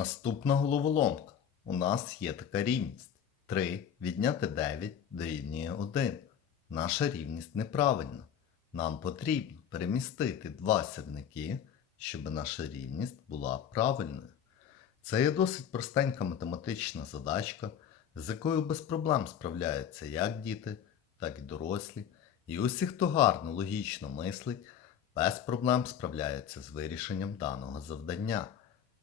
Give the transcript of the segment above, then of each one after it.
Наступна головоломка. У нас є така рівність. 3 відняти 9 дорівнює 1. Наша рівність неправильна. Нам потрібно перемістити два сірники, щоб наша рівність була правильною. Це є досить простенька математична задачка, з якою без проблем справляються як діти, так і дорослі. І усі, хто гарно логічно мислить, без проблем справляються з вирішенням даного завдання.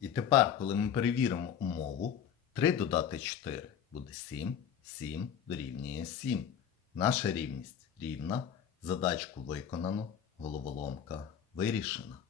І тепер, коли ми перевіримо умову, 3 додати 4 буде 7, 7 дорівнює 7. Наша рівність рівна. Задачку виконано, головоломка вирішена.